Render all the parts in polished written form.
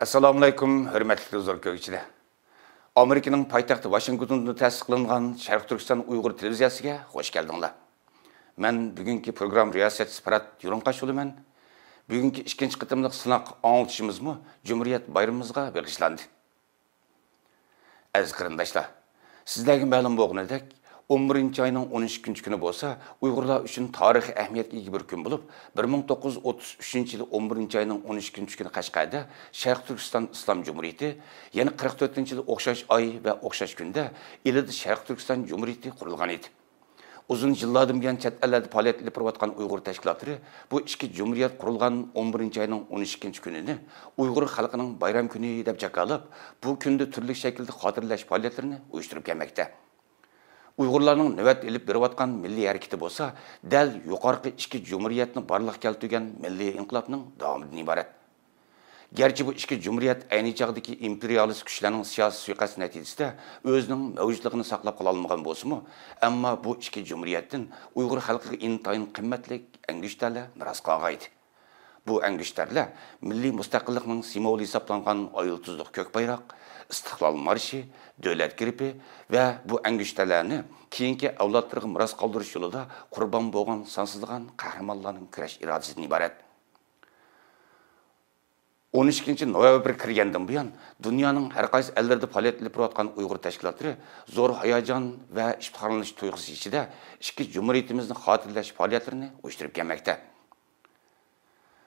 Assalomu alaykum, hurmatli huzur ko'ruvchilar. Amerikaning poytaxti Washingtonda tasdiqlangan Sharq Turkiston Uyg'ur televiziyasiga xush keldinglar. Men bugungi program riyosatchisi Farhat Yuronqashulaman. Bugungi ikkinchi qitimliq sinoq anglitishimizmi Cumhuriyet bayramimizga bag'ishlandi. Aziz qarindoshlar, sizlarga ma'lum bo'lganidek 11 ayning 13 kuni bo'lsa, Uyg'urlar uchun tarixiy ahamiyatga ega bir kun bo'lib, 1933-yil 11 ayning 13 kuni Qashqarda Sharq Turkiston Islom Cumhuriyeti, yana 44-yil o'xshash oy va o'xshash kunda Elida Sharq Turkiston Cumhuriyeti qurilgan edi. Uzun yillardan buyon chet ellarda faoliyat olib borayotgan Uyg'ur tashkilotlari bu ikki jumhuriyat qurilgan 11 ayning 13 kunini Uyg'ur xalqining bayram kuni deb jakalab, bu kunda turli shaklda xotirlash faoliyatlarini uyushtirib kelmoqda. Uyg'urlarning navbat elib berayotgan milliy harakati bo'lsa, dal yuqorqi ikki jumhuriyatni barliq keltirgan milliy inqilobning davomidan iborat. Gerçi bu ikki jumhuriyat ayni chog'dagi imperialist kuchlarning siyosiy suiqasdi natijasida o'zining mavjudligini saqlab qola olmagan bo'lsa-mu, ammo bu ikki jumhuriyatdan Uyg'ur xalqiga intayin qimmatli angishtarlar miros qolgaydi. Bu angishtarlar milliy mustaqillikning simvoli hisoblangan oyiltuzliq ko'k bayroq, istiqlol marshi, davlat gripi va bu angishtarlarni keyingi avlodlarga miros qoldirish yo'lida qurbon bo'lgan sonsizlagan qahramonlarning kurash irodasidan iborat. 12 noyabr kirgandan buyon dunyoning har qaysi ellarida faoliyat olib borayotgan Uyg'ur tashkilotlari zo'r hayajon va iftixorlanish tuyg'usi ichida ikki jumhuriyatimizni xotirlash faoliyatlarini uyushtirib kelmoqda.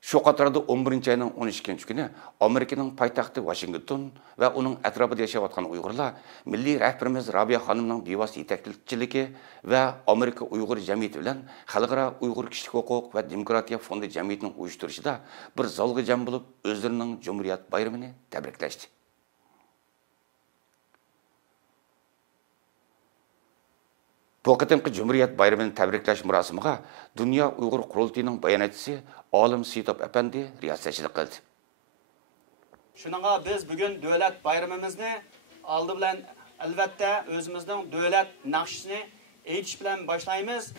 Şu qatorda 11 ayning 12 kuni Amerikaning poytaxti Washington va uning atrofida yashayotgan Uyg'urlar milliy rahbarimiz Robiya xonimning bevosita yetakchiligida va Amerika Uyg'ur jamiyati bilan Xalqaro Uyg'ur kishilik huquq va demokratiya fondi jamiyatining uyushtirishida bir zalga jam bo'lib, o'zlarining Cumhuriyet bayramini tabriklashdi. Bu qatimki Cumhuriyet bayramını tabriklash murosimiga Dünya Uyg'ur qurultiyining bayonotchisi Olim Sitop Efendi riyosatchilik qildi. Shuningga biz bugun davlat bayramimizni oldi bilan albatta o'zimizning davlat naqshini aytish bilan boshlaymiz.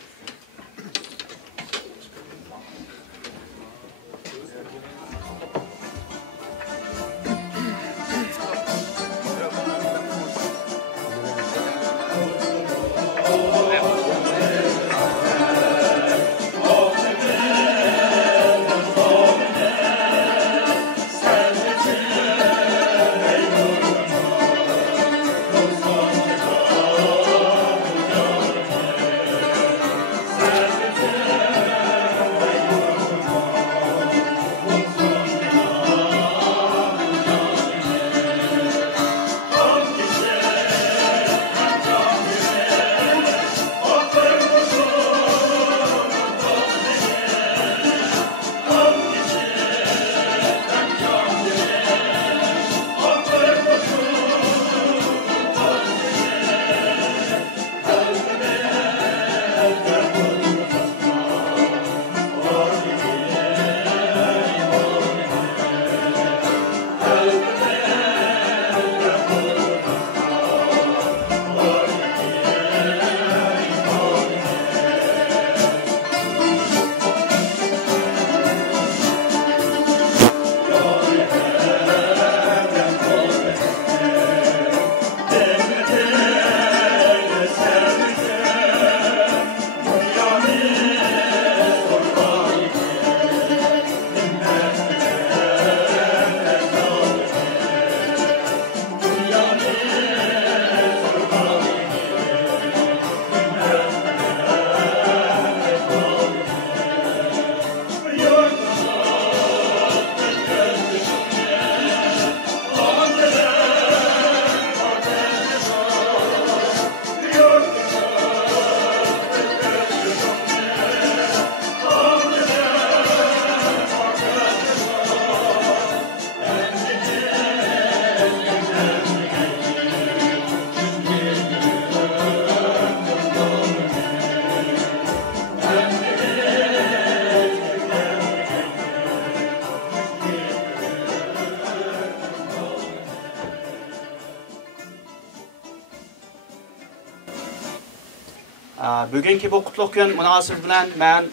Bugünkü bu qutlug' kun munosabati bilan men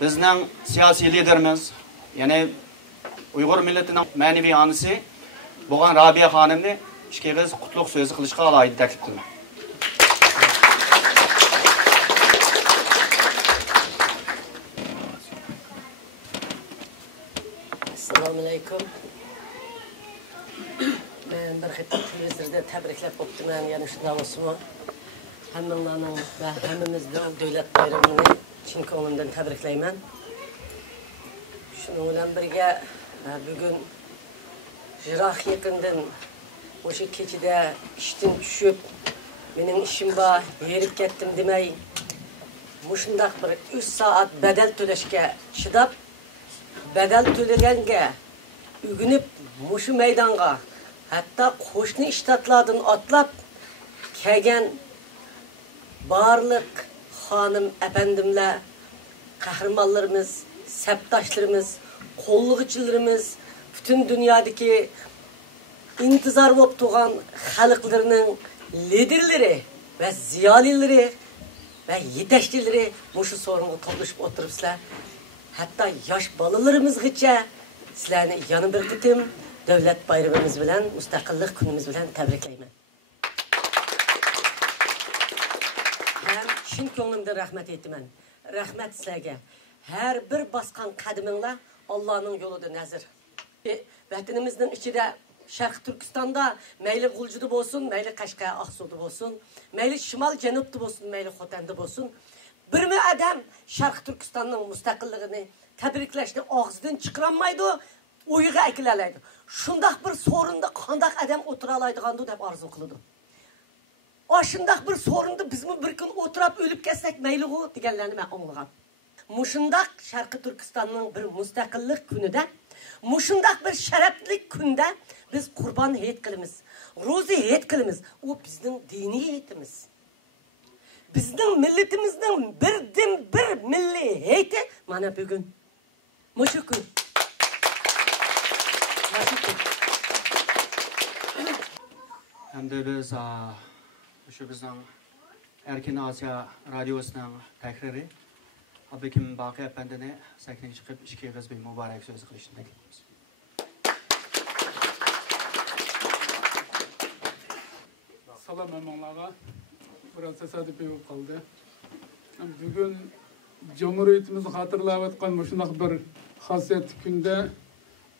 bizning siyosiy liderimiz, ya'ni Uyg'ur milletining ma'naviy onasi bo'lgan Robiya xonimni ikki og'iz qutlug' so'zi qilishga alohida taklif qilaman. Assalomu alaykum. Men bir xato televizorda tabriklab o'tdim. Yana shunday bo'lsa, hammanglarning va hammamizning davlat bayramini chin ko'nglimdan tabriklayman. Shuning bilan birga bugun jiroq yaqindan o'sha kechida ishdan tushib, mening ishim bor, yerib ketdim demay, mushundaq bir 3 soat badal to'lashga chidab, badal to'laganga ugunib mushu maydonga, hatto qo'shni shtatlardan otlab kelgan barliq xonim efendimler, kahramanlarımız, septaşlarımız, kollug'uchilarimiz, bütün dünyadaki intizar bo'lib turgan xalqlarning liderleri ve ziyolileri ve yetakchileri mushu sorunga to'plashib o'tiribsizlar. Hatta yosh bolalarımizgacha sizlarni yana bir qitim davlat bayramimiz bilan, mustaqillik kunimiz bilan tabriklayman. Hem shin ko'nglimdan rahmat aytaman. Rahmat sizlarga. Her bir baskan qadaminglar Allah'ın yolida nazar. Vatanimizning ichida Sharq Turkistonda mayli G'uljida bo'lsin, mayli Qashqar Aqsuda bo'lsin, mayli Shimol Janubda bo'lsin, mayli Xotanda bo'lsin, birmi adam Sharq Turkistonning mustaqilligini tabriklashni og'zidan chiqarmaydi, o'yiga akilalaydi. Shundaq bir sorunda qandaq adam o'tira oladigandu deb orzu qiladi. Oshundaq bir sorunda bizmi bir kun o'tirib o'lib ketsak mayli-ku deganlarni men anglagan. Mushundaq Sharq Turkistonning bir mustaqillik kunida, mushundaq bir sharafli kunda biz Qurban hayit qilamiz. Ro'za hayit qilamiz. U bizning diniy hayitimiz. Bizning millatimizning birdan bir milliy hayiti mana bugun. Mushu kun. Hamda biz shu bizning Erkin Asiya radiosining takriri Abdülhakim Baqi Efendi'ne sahneye çıkıp iki kez bir mübarek söz kılışını bekliyoruz. Salam emanlarga biraz tesadüf bo'lib qoldi. Bugün Cumhuriyetimizni hatırlab atgan shunday bir xosiyatli kunda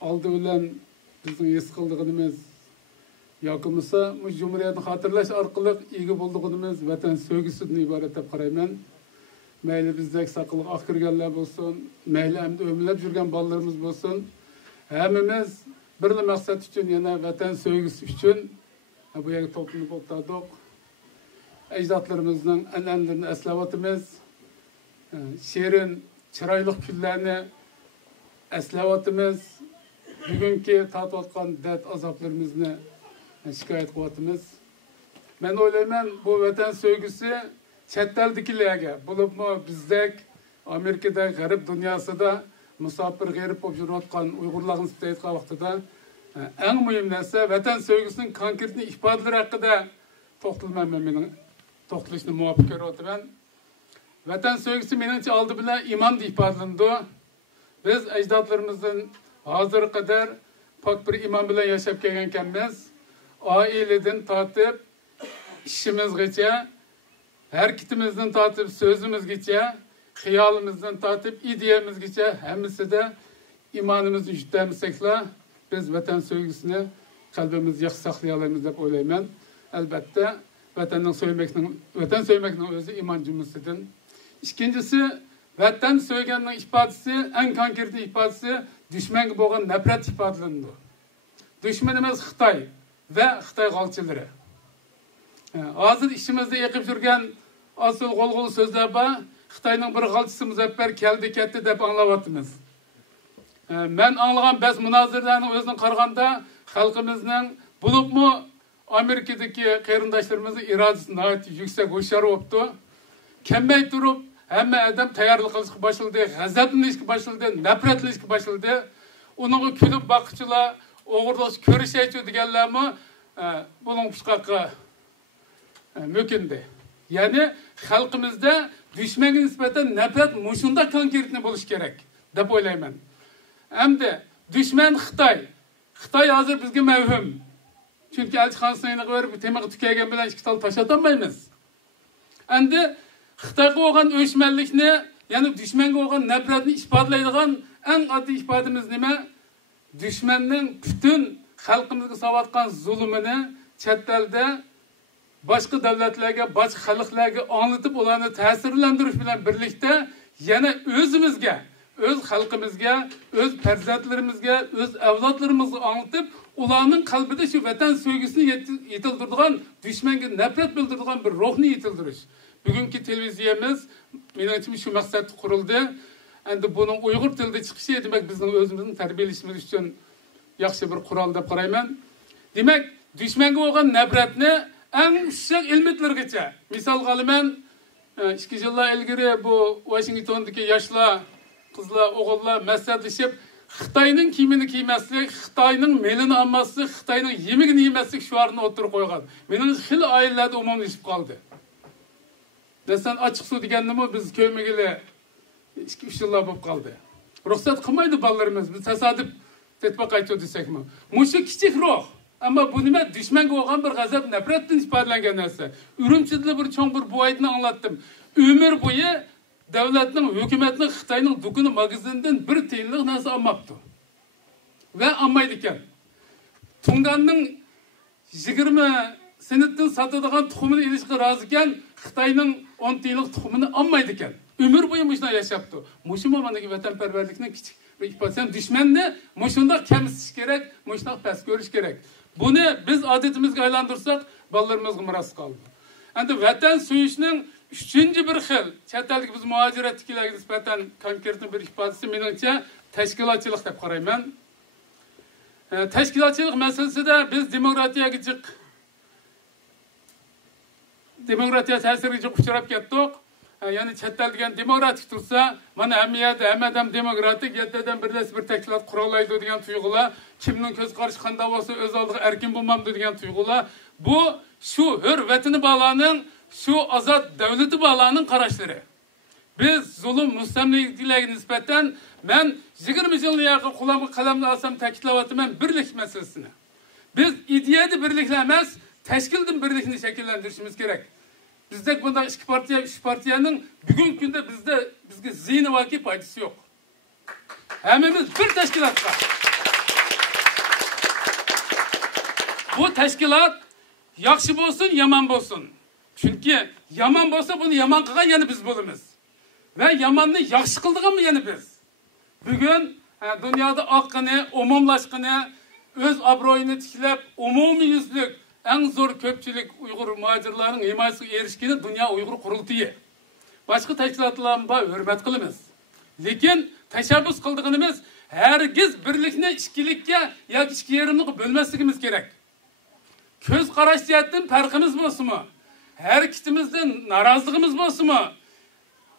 oldi bilan bizning his qildig'imiz yoqimisa, bu Cumhuriyetni hatırlash orqali ega bo'ldig'imiz vatan sevgisidan iborat deb qarayman. Mayli bizdek saqlıq aq kirganlar bo'lsin, mayli hamda o'mlab yurgan bolalarimiz bo'lsin, hammamiz bir maqsad uchun, yana vatan sevgisi uchun bu yerga to'planib o'tirdik. Ajdodlarimizning an'analarini eslab o'tamiz. Shirin, chiroyli kunlarni eslab o'tamiz. Bugungi tatayotgan dard azoblarimizni shikoyat qilyapmiz. Men o'ylayman, bu vatan sevgisi chet eldagilarga, bo'libmi bizdek Amerikada, g'arb dunyosida musofir g'arib bo'lib yurayotgan Uyg'urlarning aytgan vaqtida eng muhim narsa vatan sevgisining konkret ifodalari haqida to'xtalmayman, mening to'xtalishni muvofiq ko'ryapman. Vatan sevgisi meningcha oldi bilan iymon deb ifodalandi. Biz ajdodlarimizdan hozir qadar pok bir iymon bilan yashab kelgan ekanmiz. Oiladan tortib ishimizgacha, hareketimizden tatip sözümüzgacha, xiyolımızdan tatip ideyamizgacha hammasida imonimizni yutamiz-la, biz vatan sevgisini qalbimizda yaxshi saqlay olamiz deb o'ylayman. Albatta, vatan sevmekning o'zi iymon jumlasidan. Ikkinchisi, vatan sevganning ifodasi, eng konkret ifodasi dushmanga bo'lgan nafrat ifodalandi. Dushmanimiz Xitoy va Xitoy g'olchilari. Hozir ishimizda yiqib yurgan asıl g'olg'ul so'zlar bor. Xitoyning bir g'olchisi Muzaffar keldi ketdi deb anglayapmiz. Men anglagan bas munozirlarning o'zini qaraganda xalqimizning bo'libmi Amerikadagi qarindoshlarimizni irodasi nihoyat yuksak hushyor bo'libdi. Kelmay turib hamma odam tayyorlik qilishga boshladi, g'azablanishga boshladi, nafratlanishga boshladi. Uningga kulib boquvchilar, o'g'irlik ko'rishaychi deganlarmi buning pushqaqqa mümkündü. Yani halkımızda düşmanga nisbatan nafrat mushunda konkretni bo'lish kerak deb o'ylayman. Hamda Düşman Xitoy. Xitoy hozir bizga mavhum. Chunki elchixonasiga berib temaga tukagan bilan ikki tal tashatolmaymiz. Endi Xitoyga bo'lgan o'chmanlikni, ya'ni dushmanga bo'lgan nafratni ifodalaydigan eng oddiy ifodamiz nima? Dushmanning butun xalqimizga solayotgan zulmini chet elda boshqa davlatlarga, boshqa xalqlarga anlatib ularni ta'sirlantirish bilan birlikda yana o'zimizga, o'z xalqimizga, o'z farzandlarimizga, o'z avlodlarimizga anlatib, ularning qalbida shu vatan sevgisini yetildiradigan, dushmanga nafrat bildiradigan bir ruhni yetildirish. Bugungi televiziyamiz menimcha shu maqsadda qurildi. Endi buning Uyg'ur tilida chiqishi demak bizning o'zimizning tarbiyalashimiz uchun yaxshi bir qurol deb qarayman. Demak, dushmanga bo'lgan nafratni eng ushoq ilmitlargacha, misol qalaman, 2 yillar ilgari bu Washingtondagi yoshlar, qizlar, o'g'illar maslahatlashib, Xitoyning kiyimini kiymaslik, Xitoyning melini olmaslik, Xitoyning yemigini yemaslik shuarni o'tirib qo'ygan. Mening xil oilalarda umumlashib qoldi. Desan açıq su deganimi biz ko'ymagili 2-3 yillar bo'lib qoldi. Ruxsat qilmaydi bolalarimiz. Biz tasodif tetpa qaytib desakmi. Mushu kichik ruh. Ammo bu nima? Dushmanga bo'lgan bir g'azab, nafratdan ifodalangan narsa. Urumchida bir cho'ng bir buaytni anglatdim. Umr bo'yi davlatning, hukumatning Xitoyning dukuni magazindan bir tiyinlik narsa olmabdi. Va olmaydi ekan. Tunganning 20 senatdan sotadigan tuxumini ilishga rozi ekan, Xitoyning 10 tiyinlik tuxumini olmaydi ekan. Umr bo'yi mushuna yashapti. Mushuma managi vatanparvarlikning kichik bir ifodasi. Dushmanni mushunda kamsitish kerak, mushuna past ko'rish kerak. Buni biz odatimizga aylantirsak, bolalarimizga miros qoldi. Endi vatan suyishning 3-chi bir xil, chet elga biz muhojiratdagilarga nisbatan konkret bir ifodasi meningcha tashkilotchilik deb qarayman. Tashkilotchilik masalasida biz demokratiya ta'siriga uchrab ketdik. Yani chet el degan demokratik tursa, mana hamiyada hammadam demokratik, yetdadan birlashib bir tashkilot qurollaydi degan tuyg'ular, kimning ko'z qarashi qanday bo'lsa o'z oldiga erkin bo'lmamdi degan tuyg'ular, bu shu hur vatani bolaning, shu ozod davlati bolaning qarashlari. Biz zulm mustamlikalarga nisbatan men 20 yilni yaqin qo'limga qalamni olsam ta'kidlayapman birlik masalasini. Biz ideyada birliklar emas, tashkildan birlikni shakllantirishimiz kerak. Bizde bunda 2 partiya, 3 partiyanın bugün günde bizge zihni vaki faydası yok. Hemimiz bir teşkilatla. Bu teşkilat yaxşı bolsun, yaman bolsun. Çünkü yaman bolsa bunu yaman kılgan yani biz bulumuz. Ve yamanını yaxşı kıldıgan mı yani biz? Bugün dünyada hakkını, umumlaşkını, öz abroyunu tiklep, umumi yüzlük, en zor köpçülük Uygur muhacirlerin himayesiga erişkeni Dünya Uygur Kurultayı. Başka teşkilatlarına hürmet kılımız. Lekin teşebbüs kıldığımız hergiz birlikni işkilikke ya işki yerimliği bölmesligimiz gerek. Köz qaraş jihatdan farqimiz bo'lsinmi? Her kitimizden narazılığımız bo'lsinmi?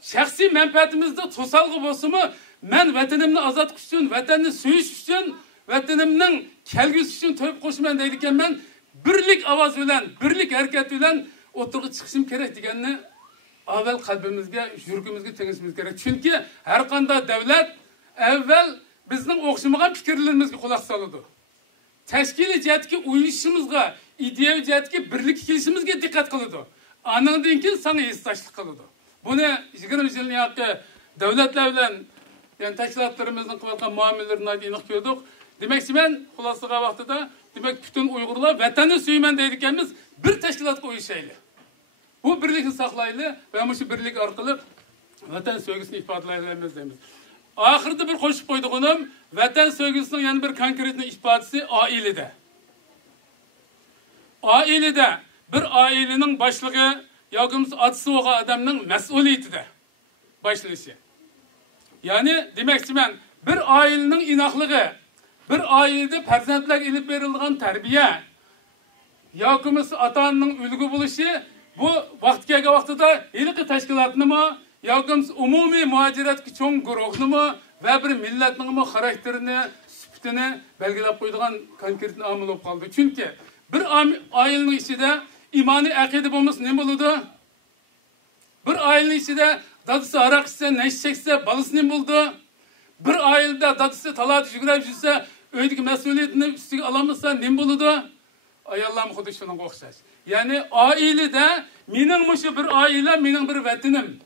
Şahsi menfaatimizde to'salg'i bo'lsinmi? Men vatanimni ozodlik uchun, vatanni suyish uchun, vatanimning kelgusi uchun to'yib qo'shman deydigan men birlik ovoz bilan, birlik harakat bilan o'tirib chiqishim kerak deganni avval qalbimizga, yuragimizga tegishimiz kerak. Chunki har qanday davlat avval bizning o'xshamagan fikrlarimizga quloq soladi. Tashkiliy jihatga uyushishimizga, ideyaviy jihatga birlik kelishimizga diqqat qiladi. Anandan keyin sana hissashlik qiladi. Buni 20 yilning yoqi davlatlar bilan, yani tashkilotlarimizning qilayotgan muomalalarini aniq ko'rdik. Demakchi men xulosaga vaqtida demek bütün Uygurlar vatanı suyman deydiganmiz bir tashkilotga uyushayli. Bu birlikni saqlayli va shu birlik orqali vatan sevgisini ifodalaymiz deymiz. Oxirida bir qo'shib qo'ydiganim vatan sevgisining yana bir konkret ifodasi oilada. Oilada bir oilaning boshlig'i yoki otasi bo'lgan odamning mas'uliyatida boshlanishi. Yani demakchi men bir oilaning inoqligi, bir ailede farzandlarga ilib berilgan terbiye, yoki ota-onaning ulgu bo'lishi, bu vaqt kelgan vaqtida ilqi tashkilotnimi, yoki umumiy muhojiratga cho'ng guruhnimi va bir millatning xarakterini, sifatini belgilab qo'yadigan konkret omil bo'lib qoldi. Chunki bir ailening ichida imoniy aqida bo'lmasa nima bo'ladi? Bir ailening ichida dadasi aroq ichsa, nesh cheksa, bolasi nima bo'ldi? Bir ailede dadısı talat yügrep жүрse, öydeki mesuliyetini üstüge alamazsa ne buludu? Ayallam xudu şunun oxşaş. Yani ailede mening muşu bir aile, mening bir vatanim.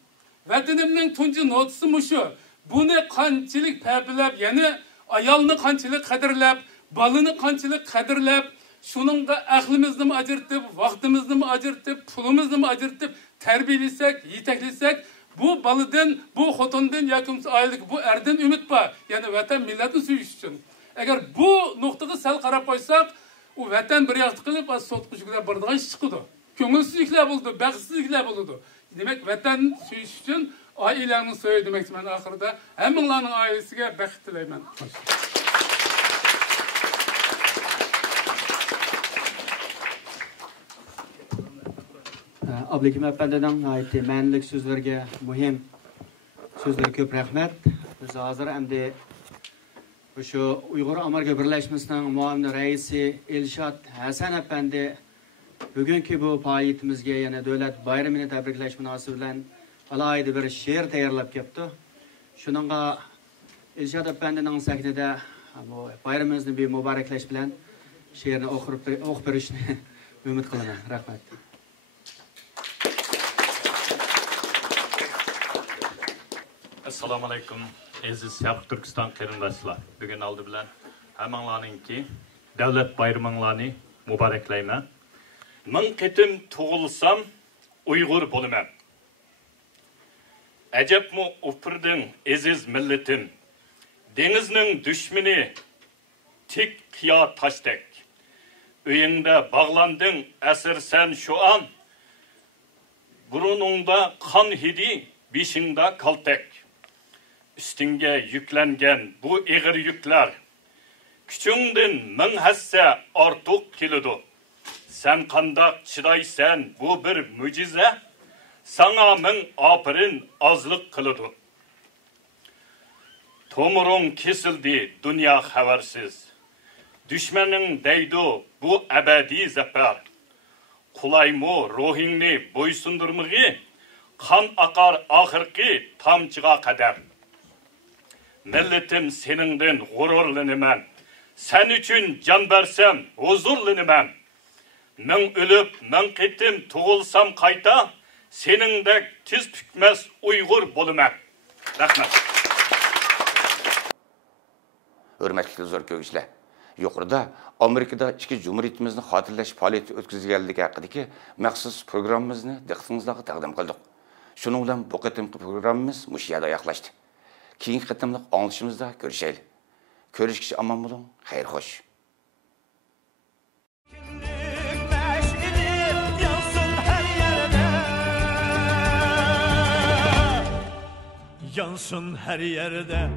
Vatanimning tunji notisi muşu. Buni qanchalik pabilab, yani ayolni qanchalik qadrlab, balını qanchalik qadrlab, shuningga aqlimizni ajirtib, vaqtimizni ajirtib, pulimizni ajirtib tarbiyalasak, yetaklasak, bu baladan, bu xotindan yoki oilaga, bu erdan umid bor. Yani vatan millatni suyish uchun. Agar bu nuqtaga sal qarab qo'ysak, u vatan bir yoqda qilib, sotqishlar boradigan ish chiqadi. Ko'ngilsizliklar bo'ldi, baxtsizliklar bo'ldi. Demak, vatan suyish uchun oilani so'y demakchiman oxirida. Hammanglarning oilasiga baxt tilayman. Ablekim Efendi'nin ayeti mənlik sözlərə mühim sözlərə köp rəhmət. Biz hazır əmdi şu Uyghur Amerika Birləşməsinin müavini rəisi Elşad Həsən Efendi bugünkü bu faaliyetimizə, yəni dövlət bayramını təbrikləş münasibəti ilə alayda bir şeir tayarlab kepti. Şununla Elşad Efendi'nin səhnədə bu bayramımızı bir mübarəkləş bilən şeirini oxub verişini ümid qılıram. Rəhmət. Assalamu alaikum, aziz Şarq Türkistan qarindoshlar. Bugun oldi bilan hammanglarningki davlat bayraminglarni muboraklayman. Ming qitim tug'ilsam Uyg'ur bo'laman. Ajabmi upirding aziz millatim. Dengizning dushmani tik qiyo tashdek. Uyingda bog'landing asir sen şu an. Burnungda qon hidi, beshingda kaltak. Üstünge yüklengen bu ağır yükler, küçüğünden min hisse artık kilidu. Sen kandak çidaysen bu bir mucize, sana min apirin azlık kılıdu. Tomurun kesildi dünya habersiz. Düşmenin deydu bu ebedi zafer. Kulaymu ruhini boysundurmuğu, kan akar ahirki tamçığa kadar. Milletim seninden gururlanıman. Sen için can versem huzurlanıman. Men ölüp, men qitim tuğulsam kayta, senin de tiz tükmez Uygur boluman. Rahmet. Hürmetli zor köküşler. Yukarıda Amerika'da iki Cumhuriyetimizin hatırlaş faaliyeti ötküzülgenligi haqidagi maxsus programımızı diqqatingizga taqdim qildik. Şunun bilan bu qitimki programımız mush yerda oyoqlashdi. Keyingi qitimliq anglashimizda ko'rishaylik. Ko'rishguncha omon bo'ling, xayr xo'sh. Yansın her yerde